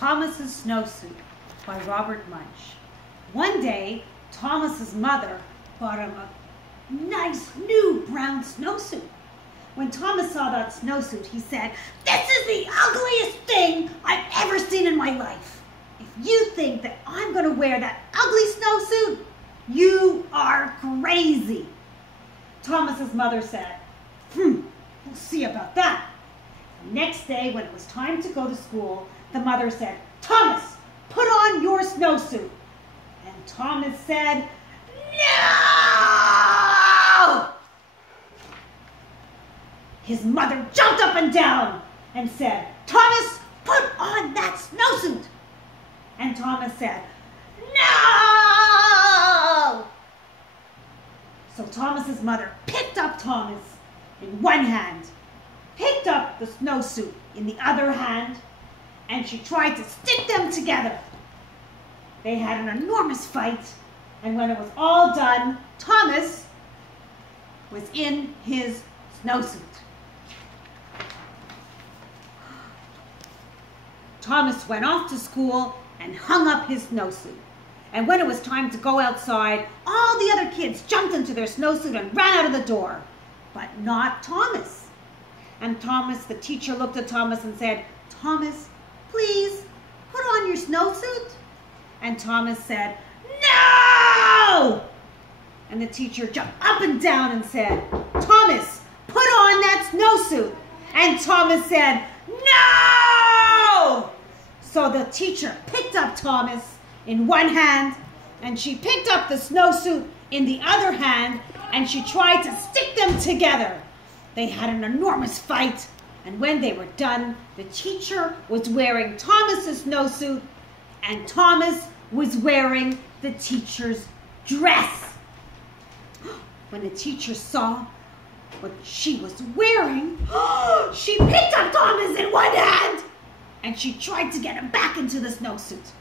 Thomas's Snowsuit by Robert Munch. One day, Thomas's mother bought him a nice new brown snowsuit. When Thomas saw that snowsuit, he said, "This is the ugliest thing I've ever seen in my life. If you think that I'm going to wear that ugly snowsuit, you are crazy." Thomas's mother said, we'll see about that." The next day, when it was time to go to school, the mother said, "Thomas, put on your snowsuit." And Thomas said, "No!" His mother jumped up and down and said, "Thomas, put on that snowsuit." And Thomas said, "No!" So Thomas's mother picked up Thomas in one hand, picked up the snowsuit in the other hand, and she tried to stick them together. They had an enormous fight, and when it was all done, Thomas was in his snowsuit. Thomas went off to school and hung up his snowsuit. And when it was time to go outside, all the other kids jumped into their snowsuit and ran out of the door, but not Thomas. And Thomas, the teacher, looked at Thomas and said, "Thomas, please put on your snowsuit." And Thomas said, "No!" And the teacher jumped up and down and said, "Thomas, put on that snowsuit." And Thomas said, "No!" So the teacher picked up Thomas in one hand, and she picked up the snowsuit in the other hand, and she tried to stick them together. They had an enormous fight, and when they were done, the teacher was wearing Thomas's snowsuit, and Thomas was wearing the teacher's dress. When the teacher saw what she was wearing, she picked up Thomas in one hand, and she tried to get him back into the snowsuit.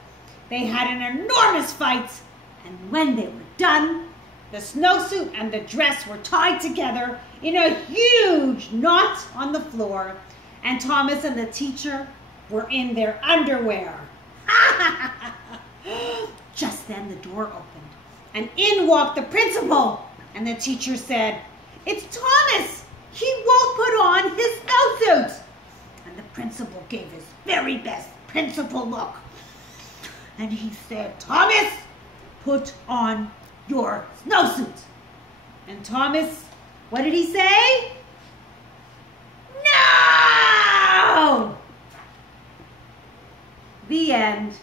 They had an enormous fight, and when they were done, the snowsuit and the dress were tied together in a huge knot on the floor, and Thomas and the teacher were in their underwear. Just then the door opened, and in walked the principal, and the teacher said, "It's Thomas! He won't put on his snowsuit!" And the principal gave his very best principal look, and he said, "Thomas, put on your snowsuit." And Thomas, what did he say? "No!" The end.